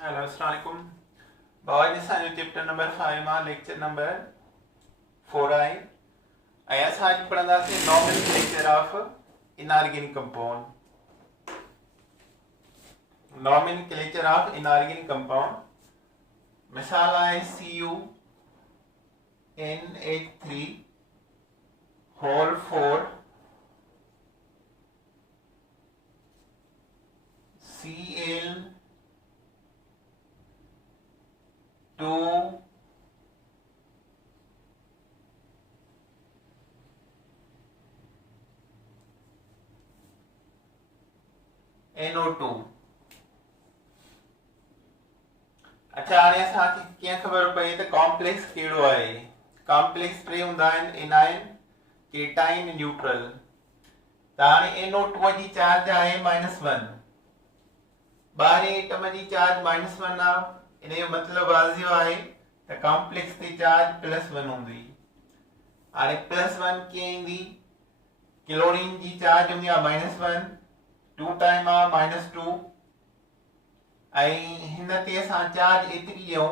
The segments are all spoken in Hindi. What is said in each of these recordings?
हेलो अस्सलाम वालेकुम। बाबा जी सां चैप्टर नंबर 5 मां लेक्चर नंबर 4 आहे ऐं असां अॼु पढ़ंदासीं nomenclature of inorganic compound. Nomenclature of inorganic compound मिसाल आहे CuNH3 होल 4 Cl2 NO2। अच्छा हाणे असांखे कीअं ख़बर पई त कॉम्प्लेक्स कहिड़ो आहे। कॉम्प्लेक्स टे हूंदा आहिनि, एनाइन, केटाइन, न्यूट्रल। त हाणे NO2 जी चार्ज आहे -1, ॿारहें एटम जी चार्ज -1 आहे। इन जो मतिलबु वाज़ियो आहे त कॉम्प्लेक्स ते चार्ज +1 हूंदी। हाणे +1 कीअं ईंदी? क्लोरीन जी चार्ज हूंदी आहे -1, 2 टाइम आहे -2 ऐं हिन ते असां चार्ज एतिरी ॾियूं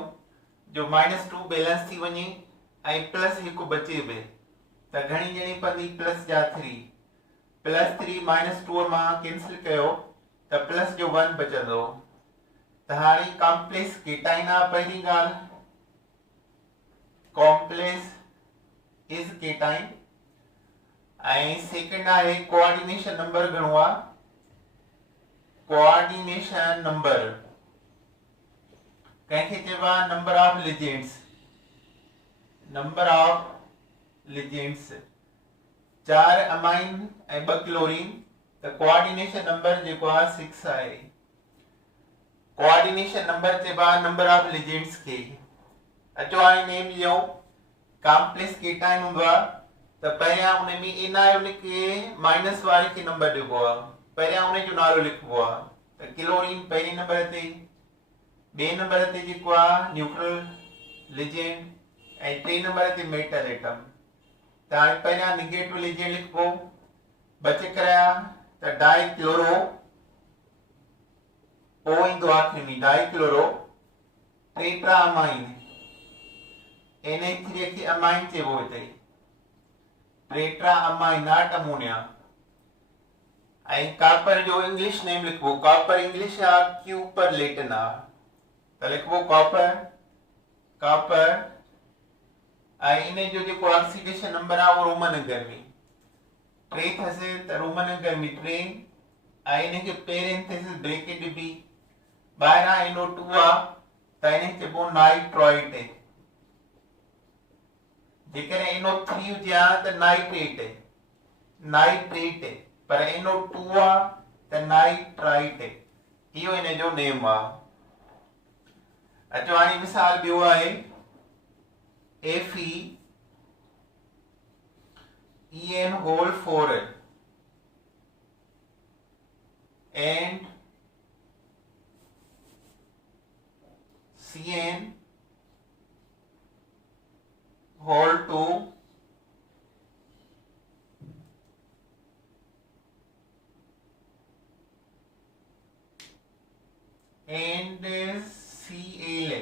जो -2 बैलेंस थी वञे ऐं +1 बचे बि त घणी ॼणी पवंदी? प्लस जा 3 +3 -2 मां कैंसिल कयो त प्लस जो 1 बचंदो। त हाणे कॉम्प्लेक्स केटाइन आहे पहिरीं ॻाल्हि, कॉम्प्लेक्स इज केटाइन। ऐं सेकंड आहे कोऑर्डिनेशन नंबर घणो आहे? कोऑर्डिनेशन नंबर कंहिंखे चइबो आहे number of legends. Number of legends 4 amine ऐं 2 क्लोरीन, त कोऑर्डिनेशन नंबर जेको आहे 6 आहे। कोऑर्डिनेशन नंबर चइबो आहे नंबर ऑफ लिजेंड्स खे। अचो हाणे नेम ॾियूं। कॉम्प्लेक्स केटाइन हूंदो आहे त पहिरियां उन में एनायोनिक खे माइनस वारे खे नंबर ॾिबो आहे, पहिरियां उन जो नालो लिखबो आहे। त क्लोरीन पहिरें नंबर ते, ॿिए नंबर ते जेको आहे न्यूट्रल लिजेंड ऐं टे नंबर ते मेटल एटम। त हाणे पहिरियां निगेटिव लिजेंड लिखबो, बचे कराया त डाइक्लोरो ओ ईंदो आखिरी में, डाइक्लोरो टेट्राअमाइन। NH3 खे अमाइन चइबो हिते, टेट्राअमाइन, नॉट अमोनिया। ऐं कॉपर जो इंग्लिश नेम लिखबो, कॉपर इंग्लिश आहे क्यू पर लेटिन आहे, त लिखबो कॉपर, कॉपर। ऐं इन जो जेको ऑक्सीडेशन नंबर आहे उहो रोमन अक्षर में 3 थसे, त रोमन अक्षर में 3 ऐं इन खे पेरेंथेसिस ब्रैकेट बि ॿाहिरां NO2 आहे त इन खे चइबो नाइट्राइट। जेकॾहिं NO3 हुजे हा त नाइट्रेट, नाइट्रेट, पर NO2 आहे त नाइट्राइट। इहो इन जो नेम आहे। अचो हाणे मिसाल ॿियो आहे FeEN whole 4 and CN whole 2 and Cl।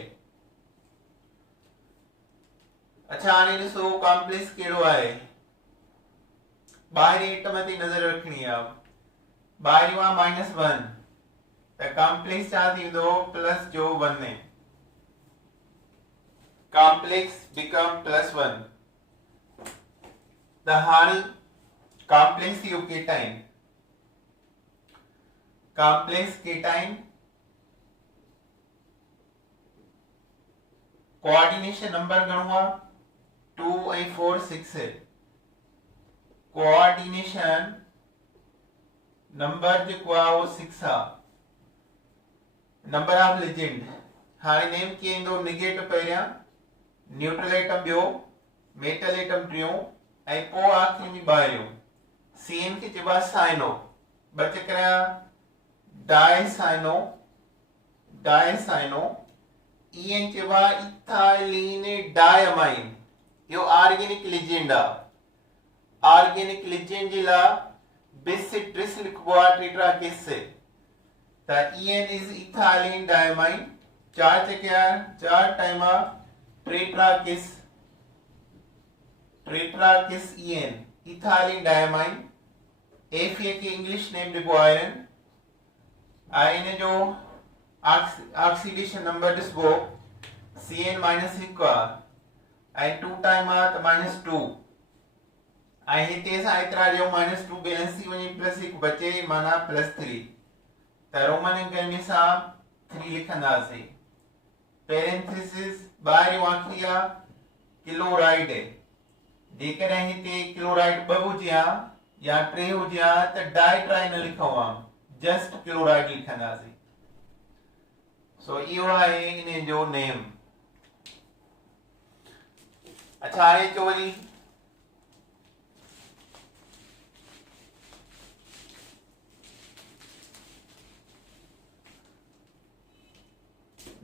अच्छा हाणे ॾिसो कॉम्प्लेक्स कहिड़ो आहे। ॿाहिरीं एटम ते नज़र रखणी आहे। ॿाहिरियों आहे -1 त कॉम्प्लेक्स छा थींदो? प्लस जो 1। Complex become +1। त हाणे कॉम्प्लेक्स थी वियो cation. Complex cation coordination number घणो आहे? 2 ऐं 4 6। कोऑर्डिनेशन नंबर जेको आहे उहो 6 आहे। नंबर ऑफ लिजेंड हाणे नेम कीअं ईंदो? निगेटिव पहिरियां, न्यूट्रल एटम ॿियो, मेटल एटम टियों ऐं पोइ आख़िरी में ॿाहिरियों। CN खे चइबो आहे साइनो, बचे कराया डाइसाइनो, डाइसाइनो। EN चइबो आहे इथाइलिन डायमाइन। इहो ऑर्गेनिक लिजेंड आहे। ऑर्गेनिक लिजेंड जे लाइ बेसिट्रिस लिखबो आहे टेट्राकेस से। त EN इज इथाइलिन डायमाइन 4 चकिया 4 टाइमा tetrakis EN ethylenediamine F के इंग्लिश नेम दिबो आयरन आयन जो ऑक्सीडेशन नंबर दिसबो Cn माइनस 1 आई 2 टाइमा त -2 आई हिते सां एतिरा जो -2 बैलेंस थी वञे +1 बचे माना +3 त रोमन अंक में सां 3 लिखंदासीं पेरेंथेसिस ॿाहिरियों आखिरी आहे क्लोराइड जेकॾहिं हिते क्लोराइड 2 हुजे या 3 हुजे त डाइट्राई न लिखूं जस्ट क्लोराइड लिखंदासीं सो इहो आहे इन जो नेम अच्छा हाणे चओ वरी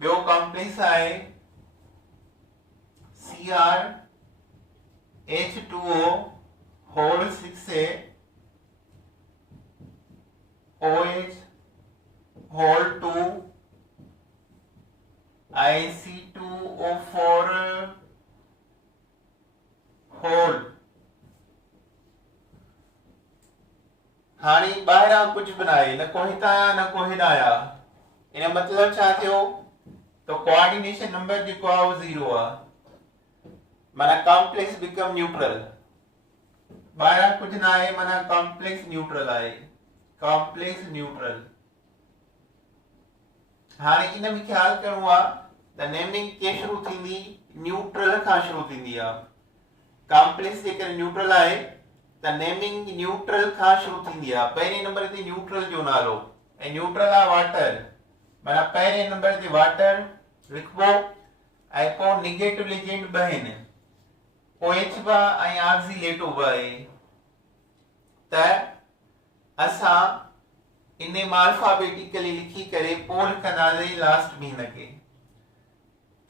ॿियो कॉम्प्लेक्स आहे CrH2O whole 6a OH whole 2 IC2O4 whole हाणे ॿाहिरां कुझु बि न आहे न को हितां आया न को हेॾां आया इन मतिलबु छा थियो तो कोऑर्डिनेशन नंबर जेको आहे उहो 0 आहे माना कॉम्प्लेक्स बिकम न्यूट्रल ॿाहिरां कुझु न आहे माना कॉम्प्लेक्स न्यूट्रल आहे कॉम्प्लेक्स न्यूट्रल हाणे इन में ख्याल करणो आहे त नेमिंग के शुरू थींदी न्यूट्रल खां शुरू थींदी आहे कॉम्प्लेक्स जेकर न्यूट्रल आहे त नेमिंग न्यूट्रल खां शुरू थींदी आहे पहिरें नंबर ते न्यूट्रल जो नालो ऐं न्यूट्रल आहे वाटर माना पहिरें नंबर ते वाटर लिखबो ऐं पोइ नेगेटिव एजेंट ॿ आहिनि OH बि ऐं ऑक्सीलेटो बि आहे त असां इन में अल्फाबेटिकली लिखी करे पोइ लिखंदासीं लास्ट में हिनखे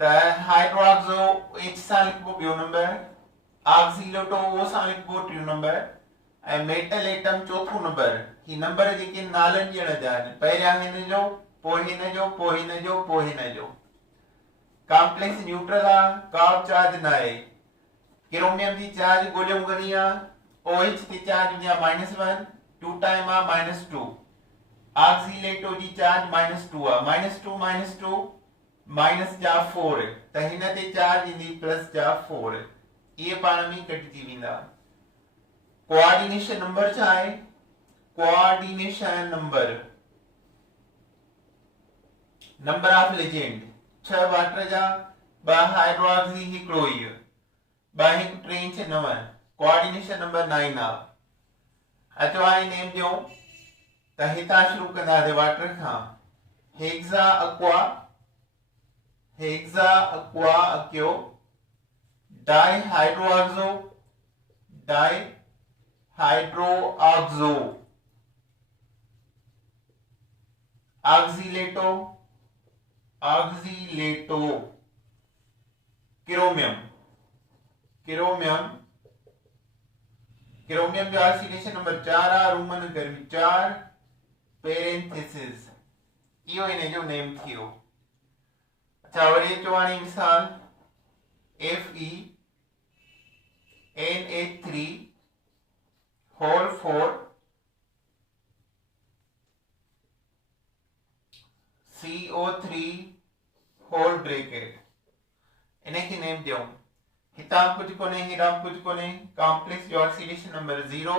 त हाइड्रोक्सो H सां लिखबो ॿियो नंबर ऑक्सीलेटो O सां लिखबो टियों नंबर ऐं मेटल एटम चौथों नंबर ही नंबर जेके नालनि ॼण जा आहिनि पहिरियां हिन जो पोइ हिन जो पोइ हिन जो पोइ हिन जो कॉम्प्लेक्स न्यूट्रल आहे का चार्ज न आहे क्रोमियम जी चार्ज ॻोल्हियूं घणी आहे OH ते चार्ज हुजे -1 2 टाइम आहे -2 ऑक्सीलेटो जी चार्ज -2 आहे -2 -2 माइनस जा 4 त हिन ते चार्ज ईंदी प्लस जा 4 ये पाण में कटिजी वेंदा कोऑर्डिनेशन नंबर छा आहे coordination number of legend 6 water जा 2 हाइड्रोक्सी हिकड़ो ही 2 1 3 6 9 कोऑर्डिनेशन नंबर 9 आ अचो हाणे नेम ॾियो त हितां शुरू कंदासीं वाटर खां हेक्सा अक्वा अक्यो डाइहाइड्रोऑक्सो ऑक्सीलेटो क्रोमियम जो ऑक्सीडेशन नंबर 4 आ रोमन गर्मी 4 पेरेंथेसिस इहो इन जो नेम थियो अच्छा वरी चवाणी मिसाल FeNH3 whole 4 CO3 whole bracket इनके नेम दियो हितां कुछ कोने हितां कुछ कोने कॉम्प्लेक्स जो ऑक्सीडेशन नंबर 0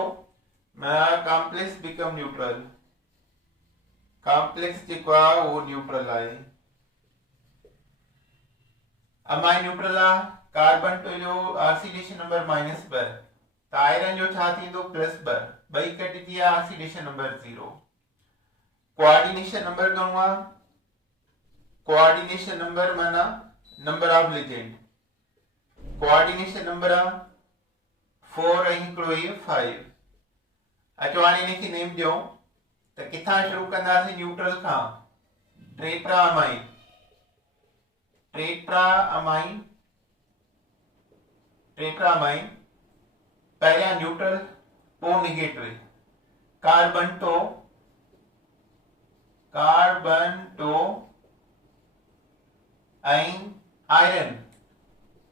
मैं कॉम्प्लेक्स बिकम न्यूट्रल कॉम्प्लेक्स जेको आहे वो न्यूट्रल आहे अमाइन न्यूट्रल आहे कार्बन तो जो ऑक्सीडेशन नंबर -2 त आयरन जो छा थींदो +2 ॿई कटिजी आहे ऑक्सीडेशन नंबर 0 कोऑर्डिनेशन नंबर घणो आहे कोऑर्डिनेशन नंबर माना number of legend coordination number आहे 4 ऐं हिकिड़ो ही 5 अचो हाणे इनखे नेम ॾियो त किथां शुरू कंदासीं न्यूट्रल खां टेट्राअमाइन पहिरियां न्यूट्रल पोइ नेगेटिव कार्बन टो ऐं आयरन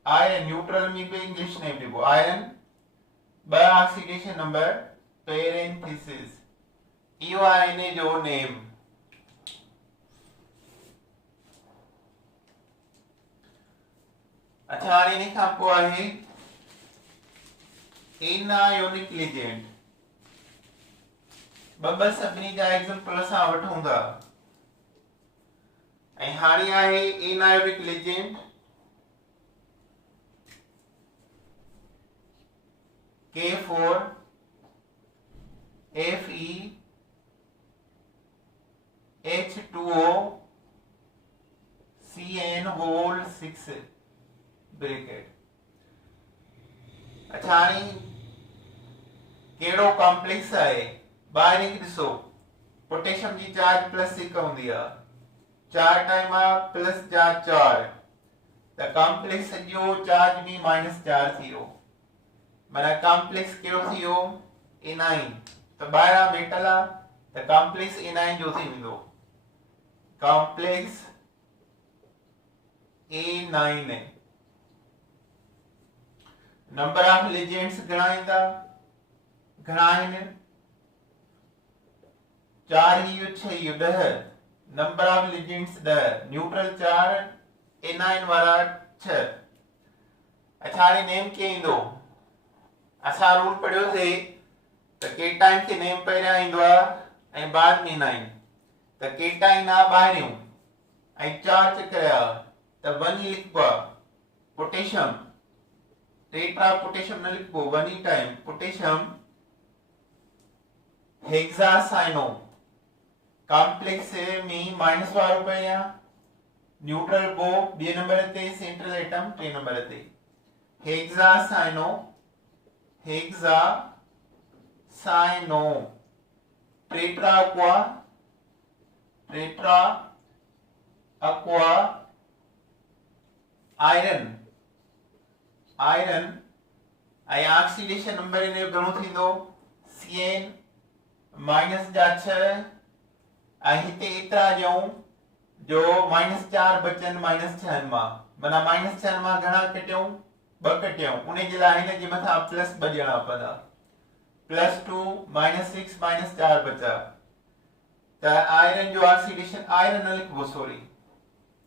आयरन न्यूट्रल में भी इंग्लिश नेम लिखो आयरन ब ऑक्सीडेशन नंबर पेरेंथेसिस इहो आहे इन जो नेम। अच्छा हाणे इन खां पोइ आहे एनायोनिक एजेंट। ॿ सभिनी जा एग्जांपल असां वठूं था ऐं हाणे आहे anionic agent K4 Fe H2O Cn whole 6 bracket. अच्छा हाणे कहिड़ो कॉम्प्लेक्स आहे ॿाहिरि ॾिसो पोटेशियम जी चार्ज प्लस 1 हूंदी आहे 4 टाइम प्लस जा 4 त कॉम्प्लेक्स जो चार्ज भी -4 थी वियो माना कॉम्प्लेक्स कहिड़ो थी वियो एनाइन त ॿाहिरां मेटल आहे त कॉम्प्लेक्स एनाइन जो थी वेंदो complex A9 number of legends घणा ईंदा घणा आहिनि 4 इहो 6 इहो 10 number of legends 10 neutral 4 A9 वारा 6। अच्छा हाणे नेम कीअं ईंदो असां रूल पढ़ियोसीं त केटाइन खे नेम पहिरियां ईंदो आहे ऐं बाद में एनाइन त केटाइन आहे ॿाहिरियों ऐं 4 चकर आहे त 1 ई लिखबो आहे पोटेशियम टेट्रा पोटेशियम न लिखबो 1 ई टाइम पोटेशियम हेक्सासाइनो कॉम्प्लेक्स में माइनस वारो पहिरियां न्यूट्रल बो 2 नंबर ते सेंट्रल एटम 3 नंबर ते हेक्सासाइनो टेट्रा aqua आयरन ऐं ऑक्सीडेशन नंबर इन जो घणो थींदो Cn माइनस जा 6 ऐं हिते एतिरा ॾियूं जो -4 बचनि -6 मां माना -6 मां घणा कटियूं 2 कटियूं उन जे लाइ हिन जे मथां प्लस 2 ॾियणा पवंदा +2 -6 -4 बचा त आयरन जो ऑक्सीडेशन आयरन न लिखबो सॉरी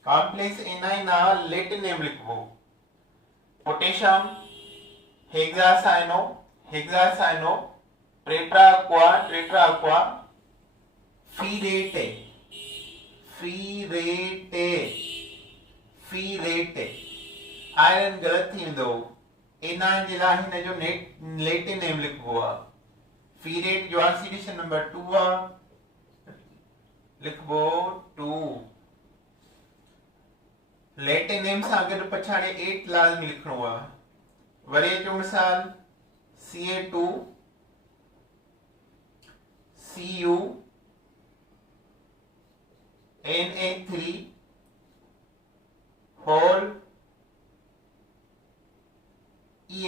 कॉम्प्लेक्स एनाइन आहे लेटिन नेम लिखबो potassium hexacyano tetra aqua ferrate iron गलत थी वेंदो एनाइन जे लाइ हिन जो लेटिन नेम लिखबो आहे फीरेट जो ऑक्सीडेशन नंबर 2 आहे लिखबो 2 लेटिन नेम सां गॾु पछाड़े 8 लाज़मी लिखणो आहे वरी अचो मिसाल Ca2 Cu Na3 whole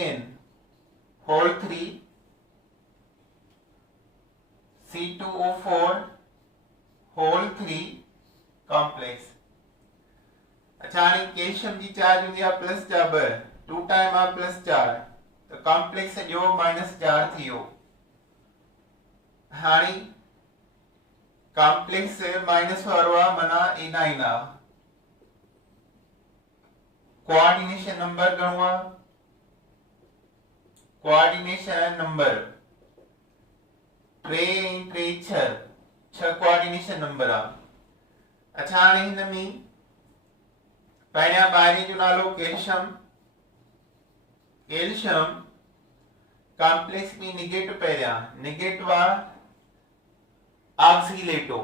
En whole 3 C2O4 whole 3 complex। अच्छा हाणे कैल्शियम जी चार्ज हूंदी आहे प्लस जा 2 2 टाइम आहे +4 त कॉम्प्लेक्स जो -4 थी वियो हाणे कॉम्प्लेक्स माइनस वारो आहे माना एनाइन आहे कोऑर्डिनेशन नंबर घणो आहे कोऑर्डिनेशन नंबर 3 × 3 6 कोऑर्डिनेशन नंबर आहे। अच्छा हाणे हिन में पहिरियां ॿाहिरीं जो नालो कैल्शियम कॉम्प्लेक्स में नेगेटिव पहिरियां नेगेटिव आहे ऑक्सीलेटो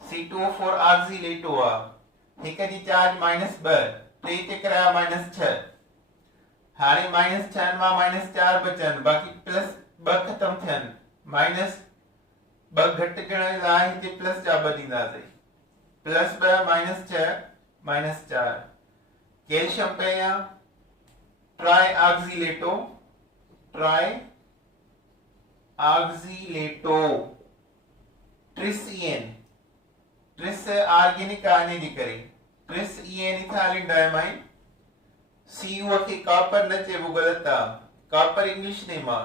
C2O4 ऑक्सीलेटो आहे हिक जी चार्ज -2 टे चकर -6 हाणे -6 मां -4 बचनि बाक़ी +2 खत्म थियनि -2 घटि करण लाइ हिते प्लस जा 2 ॾींदासीं +2 -6 -4 कैल्शियम पहिरियां ट्राईऑक्सीलेटो ट्रिस ऑर्गेनिक आहे इन जे करे tris EN ethylenediamine Cu के कॉपर न चेबो गलत आ कॉपर इंग्लिश नेम आ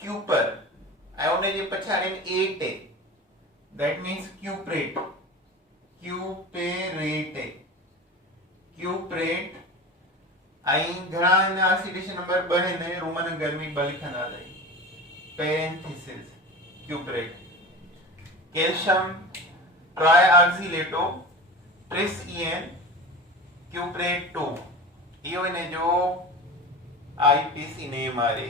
क्यूपर ऐं उन जे पछाड़िन 8 दैट मींस क्यूपरेट ऐं घणा आहिनि ऑक्सीडेशन नंबर 2 आहिनि रोमन गर्मी 2 लिखंदा रही पेरेंथेसिस क्यूपरेट कैल्शियम ट्राइऑक्सीलेटो ट्रिस EN क्यूपरेट 2 इहो इन जो IPC नेम आहे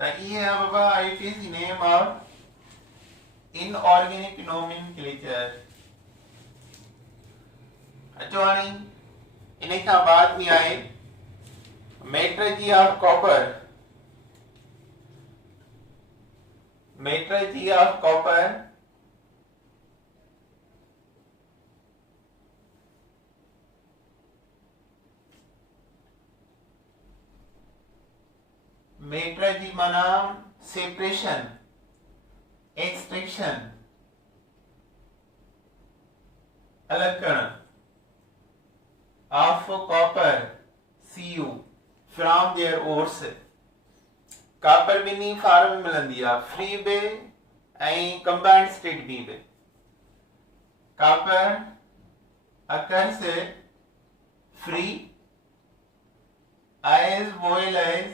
त इहे आहे बाबा IPC name of inorganic nomenclature अचो हाणे इन खां बाद में आहे मेट्रलर्जी ऑफ कॉपर मेट्रलर्जी माना सेपरेशन एक्सट्रैक्शन अलग करण of copper Cu from their ores copper Binny farm में मिलंदी आहे फ्री बे ऐं combined state B bay copper occurs free as well as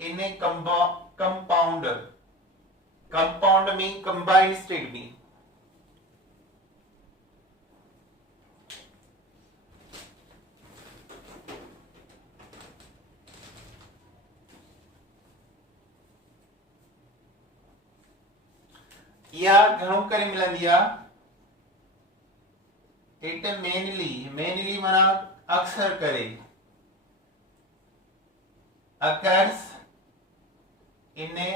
in a compound mean combined state B या घणो करे मिलंदी आहे इट मेनली माना अक्सर करे occurs in a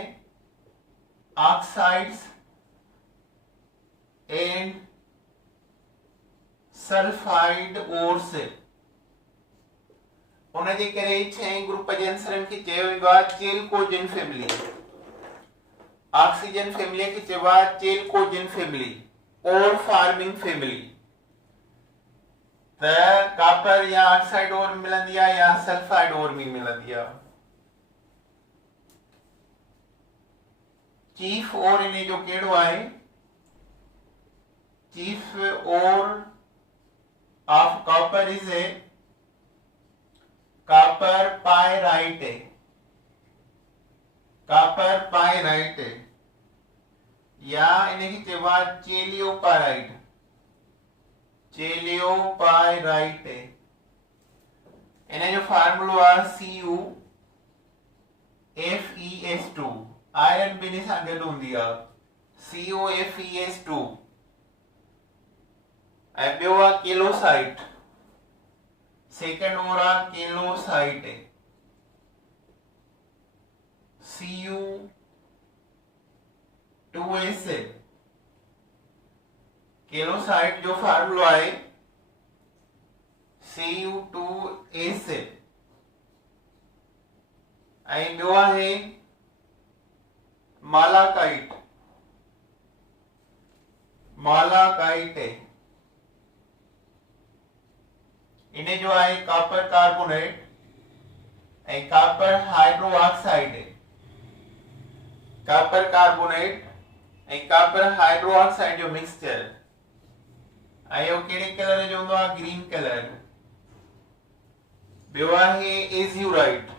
oxides and sulfide ores उन जे करे 6 ग्रुप जे आंसरन खे चयो वेंदो आहे चेलकोजेन फैमिली ऑक्सीजन फैमिली की चवा चेलकोजेन फैमिली और फार्मिंग फैमिली त कॉपर या ऑक्साइड और मिलंदी आहे या सल्फाइड और में मिलंदी आहे चीफ और इन जो केड़ो आहे चीफ और of copper is a copper pyrite या इनकी चवा चेलियोपाइराइट इन जो फार्मूलो आहे CuFeS2 आयरन बिनी सां गॾु हूंदी आहे CuFeS2 ऐं ॿियो आहे केलोसाइट सेकंड और आहे केलोसाइट Cu2S केलोसाइट जो फार्मूलो आहे Cu2S ऐं ॿियो आहे मालाकाइट इन जो आहे कॉपर कार्बोनेट ऐं कॉपर हाइड्रोक्साइड कॉपर कार्बोनेट ऐं कॉपर हाइड्रोक्साइड जो मिक्सचर ऐं इहो कहिड़े कलर जो हूंदो आहे ग्रीन कलर ॿियो आहे एज़्यूराइट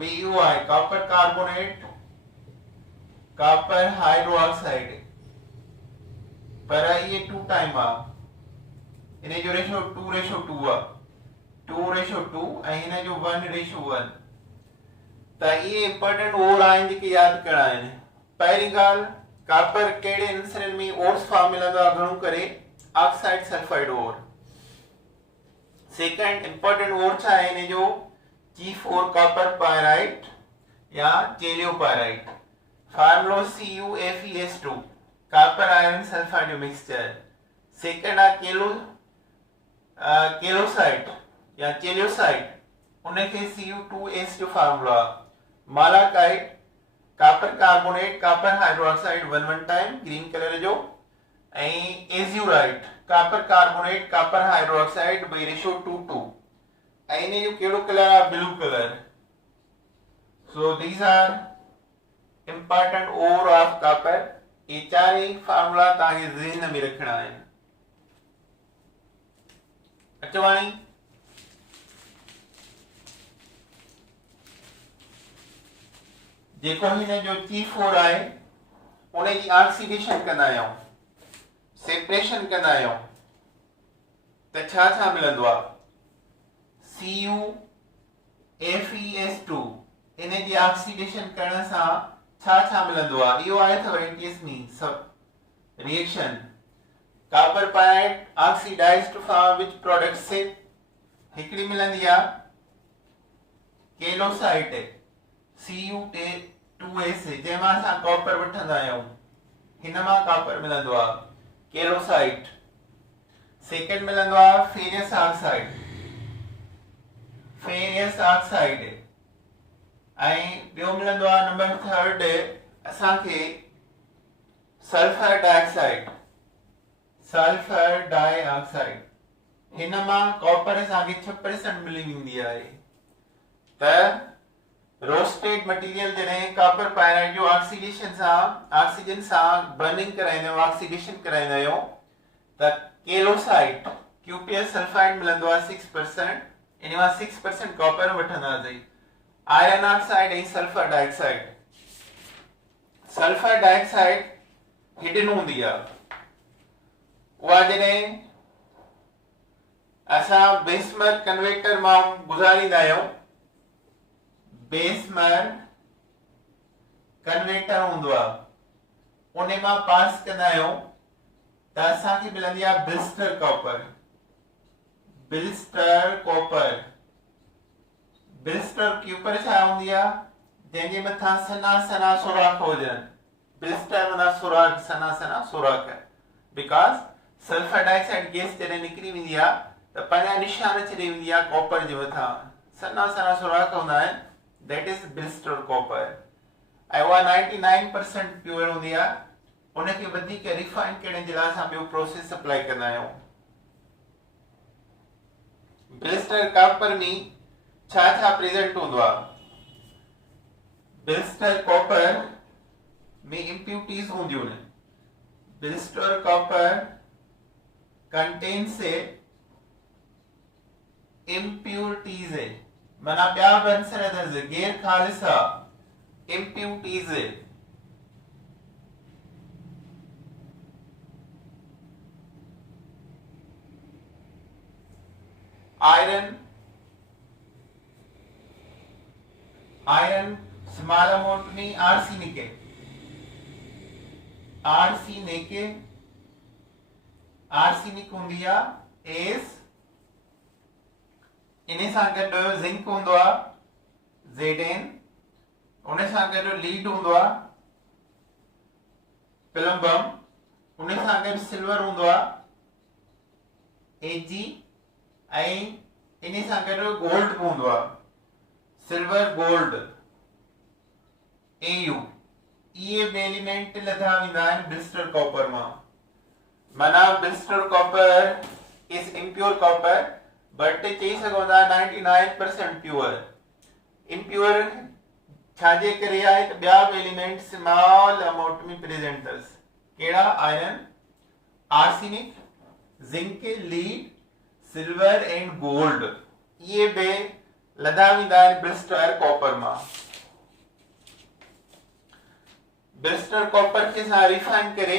BU आहे कॉपर कार्बोनेट कॉपर हाइड्रोक्साइड पर ये 2 टाइम आ इन जो रेशो 2:2 आ 2:2 ऐं इन जो 1:1 त ये इंपॉर्टेंट और आहिनि जेके यादि करणा आहिनि पहिरीं ॻाल्हि कॉपर कहिड़े आंसरनि में ओर्स फॉर्म मिलंदो आहे घणो करे ऑक्साइड सल्फाइड और सेकंड इंपॉर्टेंट और छा आहे इन जो चीफ और कॉपर पायराइट या चेलियोपाइराइट फार्मूलो CuFeS2 कॉपर आयरन सल्फाइड जो मिक्सचर सेकंड आहे केलोसाइट या चेलियोसाइट उनखे Cu2S जो formula malachite copper carbonate copper hydroxide 1 time green colour जो ऐं azurite copper carbonate copper hydroxide by ratio 2:2 ऐं इन जो कहिड़ो कलर आहे blue colour. So these are important ore of copper. ये चारई फार्मूला तव्हांखे ज़हन में रखणा आहिनि। अचवाणी जेको हिन जो T4 आहे उन जी ऑक्सीडेशन कंदा आहियूं, सेपरेशन कंदा आहियूं त छा छा मिलंदो आहे? CuFeS2 इन जी ऑक्सीडेशन करण सां छा छा मिलंदो आहे? इहो आहे अथव एटीएसमी सब reaction copper pyrite oxidised for which product से हिकड़ी मिलंदी आहे केलोसाइट Cu2S जंहिंमां असां कॉपर वठंदा आहियूं, हिन मां कॉपर मिलंदो आहे केलोसाइट। सेकंड मिलंदो आहे फेरियस ऑक्साइड, फेरियस ऑक्साइड ऐं ॿियो मिलंदो आहे नंबर थर्ड असांखे सल्फर डाइऑक्साइड, सल्फर डाइऑक्साइड हिन मां कॉपर असांखे 6% मिली वेंदी आहे। त रोस्टेड मटेरियल जॾहिं कॉपर पायराइट जो ऑक्सीडेशन सां ऑक्सीजन सां बर्निंग कराईंदा आहियूं, ऑक्सीडेशन कराईंदा आहियूं त केलोसाइट QPS सल्फाइड मिलंदो आहे 6%, इन मां 6% कॉपर वठंदासीं। आयरन ऑक्साइड ऐं sulphur dioxide, sulphur dioxide hidden हूंदी आहे, उहा जॾहिं असां बेसमर कन्वेक्टर मां गुज़ारींदा आहियूं, बेसमर कन्वेक्टर हूंदो आहे उन मां पास कंदा आहियूं त असांखे मिलंदी आहे blister copper, blister copper. Blister copper छा हूंदी आहे? जंहिंजे मथां सना सना सुराख हुजनि, ब्लिस्टर माना सुराख, सना सना सुराख। बिकॉज सल्फर डाइऑक्साइड गैस जॾहिं निकिरी वेंदी आहे त पंहिंजा निशान छॾे वेंदी आहे कॉपर जे मथां, सना सना सुराख हूंदा आहिनि, that is blister copper। ऐं उहा 99% प्योर हूंदी आहे, उनखे वधीक रिफाइन करण जे लाइ असां ॿियो प्रोसेस अप्लाई कंदा आहियूं। ब्लिस्टर कॉपर में छा छा प्रेजेंट हूंदो आहे? ब्लिस्टर कॉपर में इम्प्यूरिटीज हूंदियूं आहिनि। ब्लिस्टर कॉपर कंटेन्स इम्प्यूरिटीज माना ॿिया बंसर गैर खालिसा impurities. Iron, iron small amount में आर्सेनिक, आर्सेनिक, आर्सेनिक हूंदी आहे एस, इन सां गॾु जिंक हूंदो आहे Zn, उन सां गॾु लीड हूंदो आहे प्लम्बम, उन सां गॾु सिल्वर हूंदो आहे Ag ऐं इन सां गॾु गोल्ड हूंदो आहे सिल्वर गोल्ड Au। इहे ॿ एलिमेंट लधा वेंदा आहिनि ब्लिस्टर कॉपर मां। माना blister copper is impure copper but चई सघूं था 99% प्योर। इम्प्योर छाजे करे आहे त ॿिया बि एलिमेंट स्मॉल अमाउंट में प्रेजेंट अथसि। कहिड़ा? Iron, arsenic, zinc, lead, silver and gold, इहे बि लधा वेंदा आहिनि ब्लिस्टर कॉपर मां। ब्लिस्टर कॉपर खे असां रिफाइन करे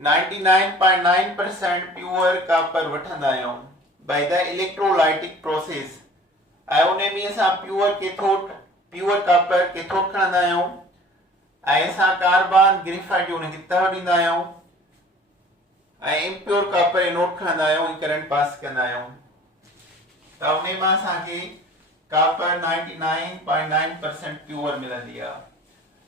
99.9% प्योर कॉपर वठंदा आहियूं बाय द इलेक्ट्रोलाइटिक प्रोसेस। ऐं उन में असां pure cathode, pure copper cathode खणंदा आहियूं ऐं असां कार्बन ग्रेफाइट जो उनखे तह ॾींदा आहियूं ऐं इम्प्योर कॉपर एनोड खणंदा आहियूं ऐं करंट पास कंदा आहियूं त उन मां असांखे कॉपर 99.9% प्योर मिलंदी आहे।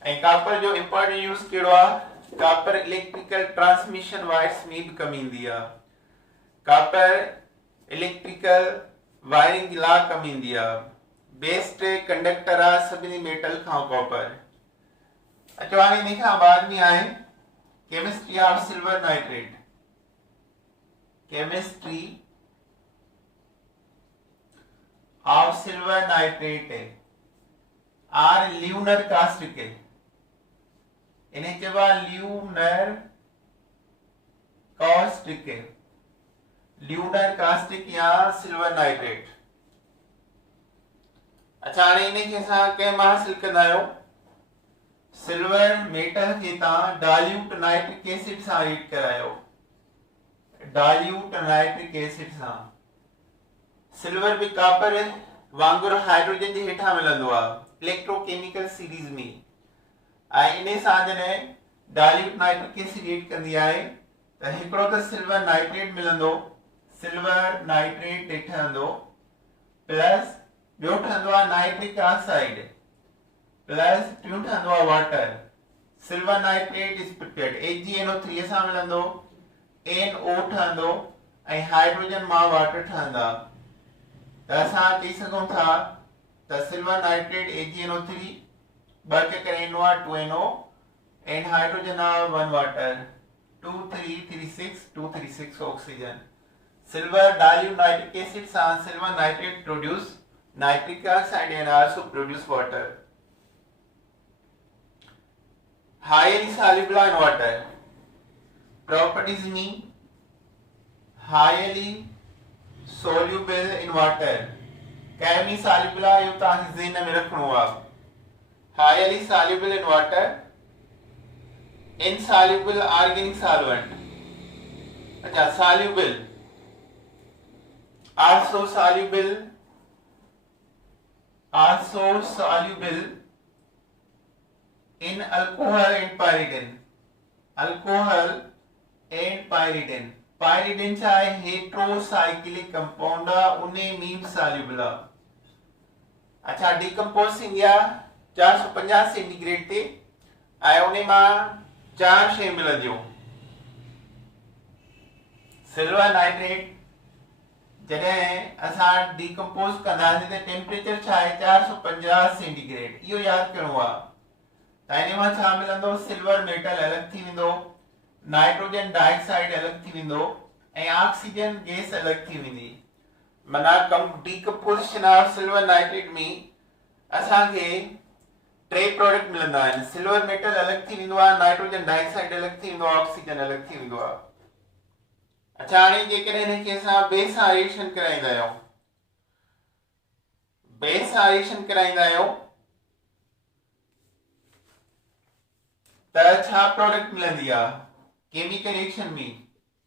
ऐं कॉपर जो इंपॉर्टेंट यूज कहिड़ो आहे? कॉपर इलेक्ट्रिकल ट्रांसमिशन वायर्स में भी कम ईंदी आहे। कॉपर इलेक्ट्रिकल वायरिंग ला कम ईंदी आहे। बेस्ट कंडक्टर आहे सभिनी मेटल खां कॉपर। अचो हाणे इन खां बाद में आहे chemistry of silver nitrate. Chemistry of silver nitrate or lunar caustic. इन्हें चइबो आहे ल्यूनर कास्टिक। ल्यूनर कास्टिक या सिल्वर नाइट्रेट। अच्छा हाणे इन खे असां कंहिं मां हासिल कंदा आहियूं सिल्वर मेटल खे तव्हां डाइल्यूट नाइट्रिक एसिड सां हीट करायो। डाइल्यूट नाइट्रिक एसिड सां सिल्वर भी कॉपर वांगुरु हाइड्रोजन जे हेठां मिलंदो आहे इलेक्ट्रोकेमिकल सीरीज में। ऐं इन सां जॾहिं डाइल्यूट नाइट्रिक एसिड हीट कंदी आहे त हिकिड़ो त सिल्वर नाइट्रेट मिलंदो। सिल्वर नाइट्रेट ठहंदो प्लस ॿियो ठहंदो आहे नाइट्रिक ऑक्साइड प्लस टियों ठहंदो आहे water. Silver nitrate is prepared AgNO3 सां मिलंदो NO ठहंदो ऐं हाइड्रोजन मां वाटर ठहंदा। त असां चई सघूं था त सिल्वर नाइट्रेट AgNO3 ॿ के करे NO आहे 2NO and हाइड्रोजन आहे 1 water 236 oxygen. Silver dilute nitric acid सां silver nitrate produce nitric oxide and also produce water. Highly soluble in water. Properties mean highly soluble in water. Chemo soluble है यो ताकि ज़हन में रखना आप। Highly soluble in water. Insoluble organic solvent. अच्छा soluble. Also soluble in alcohol and pyridine. Alcohol and pyridine. Pyridine चाहे heterocyclic compound उन्हें मीन soluble। अच्छा decomposing या 450 सेंटीग्रेड ते आए उन्हें मां 4 शे मिलंदियूं। सिल्वर नाइट्रेट जॾहिं असां डिकम्पोज कंदासीं त टेम्परेचर छा आहे 450 सेंटीग्रेड। इहो यादि करिणो आहे। त इन मां छा मिलंदो सिल्वर मेटल अलॻि थी वेंदो नाइट्रोजन डाइऑक्साइड अलॻि थी वेंदो ऐं ऑक्सीजन गैस अलॻि थी वेंदी। माना डिकम्पोजिशन ऑफ सिल्वर नाइट्रेट में असांखे 3 प्रोडक्ट मिलंदा आहिनि। सिल्वर मेटल अलॻि थी वेंदो आहे नाइट्रोजन डाइऑक्साइड अलॻि थी वेंदो आहे ऑक्सीजन अलॻि थी वेंदो आहे। अच्छा हाणे जेकॾहिं हिनखे असां बेस सां रिएक्शन कराईंदा आहियूं त छा प्रोडक्ट मिलंदी आहे केमिकल रिएक्शन में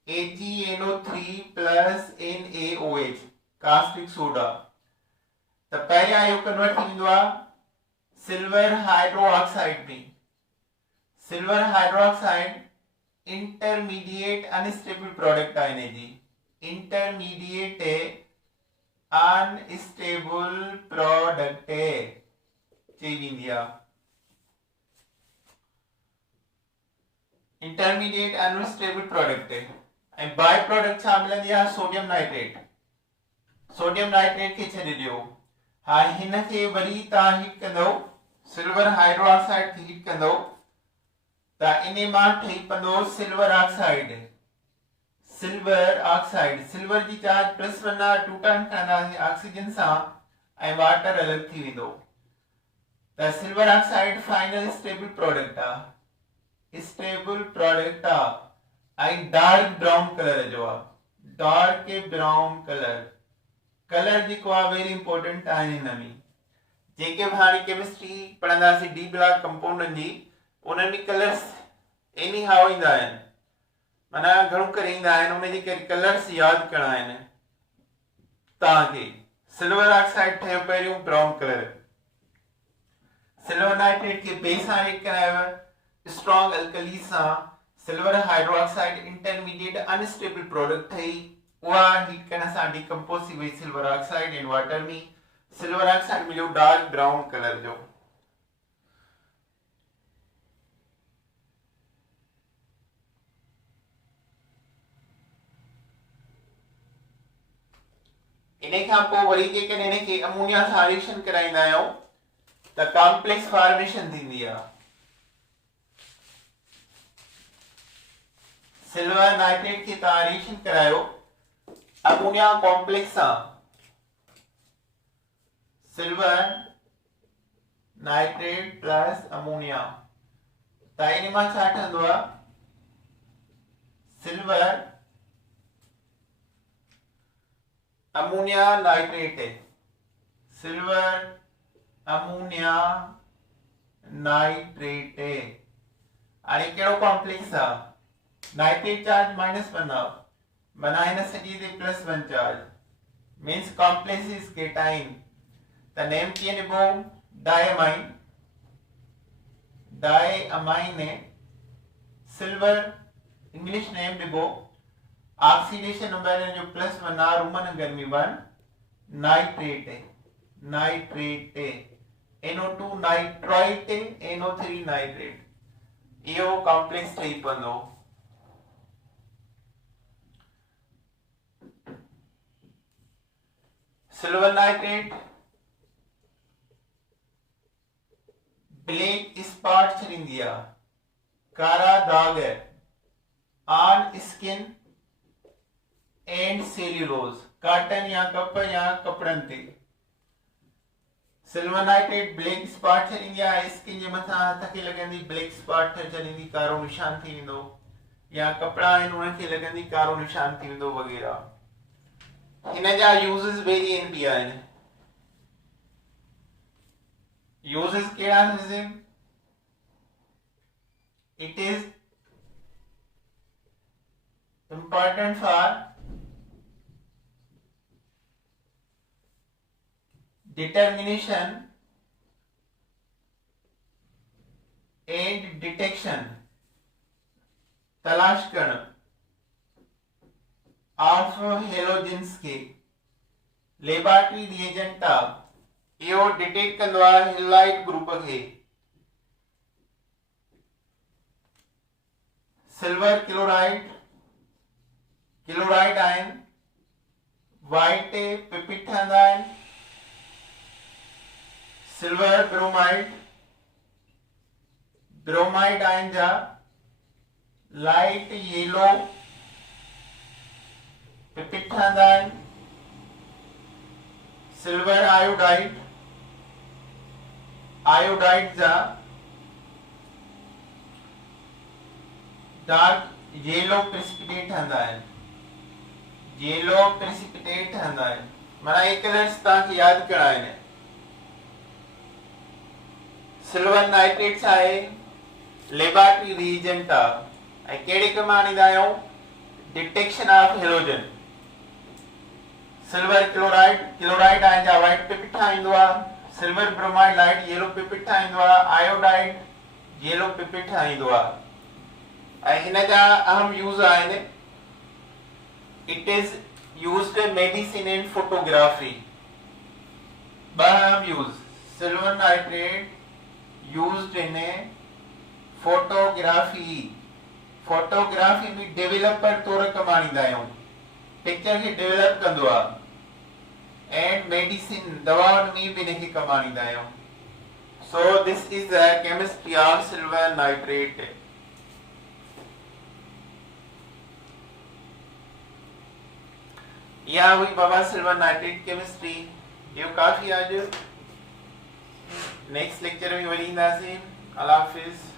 AgNO3 plus NaOH caustic soda. त पहिरियां इहो कन्वर्ट थी वेंदो आहे सिल्वर हाइड्रोक्साइड में। Silver hydroxide intermediate unstable product आहे इने जी। इंटरमीडिएट अनस्टेबल प्रोडक्ट चई वेंदी आहे। इंटरमीडिएट अनस्टेबल प्रोडक्ट ऐं बाय प्रोडक्ट छा मिलंदी आहे सोडियम नाइट्रेट। सोडियम नाइट्रेट खे छॾे ॾियो। हाणे हिन खे वरी तव्हां हीट कंदो सिल्वर हाइड्रोक्साइड खे हीट कंदो त इन मां ठही पवंदो सिल्वर ऑक्साइड। सिल्वर जी चार्ज +1 आहे 2 टाइम खणंदासीं ऑक्सीजन सां ऐं वाटर अलॻि थी वेंदो। त silver oxide final stable product आहे। स्टेबल प्रोडक्ट आहे ऐं डार्क ब्राउन कलर जो आहे। डार्क ब्राउन कलर जेको आहे वेरी इंपॉर्टेंट आहे हिन में। जेके बि हाणे केमिस्ट्री पढ़ंदासीं डी ब्लॉक कंपाउंडनि जी उन्हनि में कलर्स एनी हाउ ईंदा आहिनि। माना घणो करे ईंदा आहिनि उन जे करे कलर्स यादि करणा आहिनि तव्हांखे। सिल्वर ऑक्साइड ठहियो पहिरियों ब्राउन कलर। सिल्वर नाइट्रेट खे बेस सां हीट करायव स्ट्रॉन्ग अल्कली सां। Silver hydroxide intermediate unstable product ठही उहा हीट करण सां डिकम्पोज थी वई सिल्वर ऑक्साइड एंड वाटर में। सिल्वर ऑक्साइड मिलियो डार्क ब्राउन कलर जो। इन खां पोइ वरी जेकॾहिं इन खे अमोनिया सां रिएक्शन कराईंदा आहियूं त कॉम्प्लेक्स फॉर्मेशन थींदी आहे। सिल्वर नाइट्रेट खे तव्हां रिएक्शन करायो अमोनिया कॉम्प्लेक्स सां, सिल्वर नाइट्रेट प्लस अमोनिया, त इन मां छा ठहंदो आहे? सिल्वर अमोनिया नाइट्रेट है, सिल्वर अमोनिया नाइट्रेट है। आणि केड़ो कॉम्प्लेक्स है? नाइट्रेट चार्ज -1 बना है ना सजी दे +1 charge, means complex is cation. The name की निबो डायमाइन, डायमाइन है। सिल्वर इंग्लिश नेम निबो, ऑक्सीडेशन नंबर जो +1 आ, रोमन अंगर में 1, नाइट्रेट है, नाइट्रेट है, NO2 नाइट्राइट है, NO3 नाइट्रेट, यो कॉम्प्लेक्स ठही पवंदो। सिल्वर नाइट्रेट ब्लैक स्पॉट छॾींदी आहे, कारा दाग on skin and cellulose, cotton या कप या कपड़न ते। सिल्वर नाइट्रेट ब्लैक स्पॉट छॾींदी आहे, स्किन जे मथां हथ खे लॻंदी ब्लैक स्पॉट छॾींदी, कारो निशान थी वेंदो, या कपड़ा आहिनि उन खे लॻंदी कारो निशान थी वेंदो वग़ैरह। हिन जा यूज़ेस वेरिएंट भी आहिनि। यूज़ेस कहिड़ा आहिनि? It is important for determination and detection, तलाश करण ऑफ हेलोजेंस के। लेबोरेटरी रिएजेंट इहो डिटेक्ट कंदो आहे हेलाइट ग्रुप खे। Silver chloride, chloride ion, white पिपिट ठहंदा आहिनि। सिल्वर ब्रोमाइड, ब्रोमाइड आयन जा लाइट येलो पिपिट ठहंदा आहिनि। सिल्वर आयोडाइड, आयोडाइड जा डार्क येलो प्रेसिपिटेट ठहंदा आहिनि, येलो प्रेसिपिटेट ठहंदा आहिनि। माना ये कलर्स तव्हांखे यादि करणा आहिनि। सिल्वर नाइट्रेट छा आहे? लेबोरेटरी रिएजेंट आहे ऐं कहिड़े कम आणींदा आहियूं? Detection of halogen. Silver chloride, chloride ion जा वाइट पिपिट ठाहींदो आहे। Silver bromide light yellow pipette ठाहींदो आहे। आयोडाइड येलो पिपिट ठाहींदो आहे। ऐं हिन जा अहम यूज़ आहिनि। It is used in medicine and photography। अहम use, silver nitrate used in photography. Photography में डेवलपर तौर कम आणींदा आहियूं, पिक्चर खे डेवलप कंदो आहे। एंड मेडिसिन, दवाउनि में भी इनखे कम आणींदा आहियूं। So this is the chemistry of silver nitrate. या हुई बाबा सिल्वर नाइट्रेट केमिस्ट्री। यो काफी आज नेक्स्ट लेक्चर में वरी ईंदासीं। अल्लाह हाफिज़।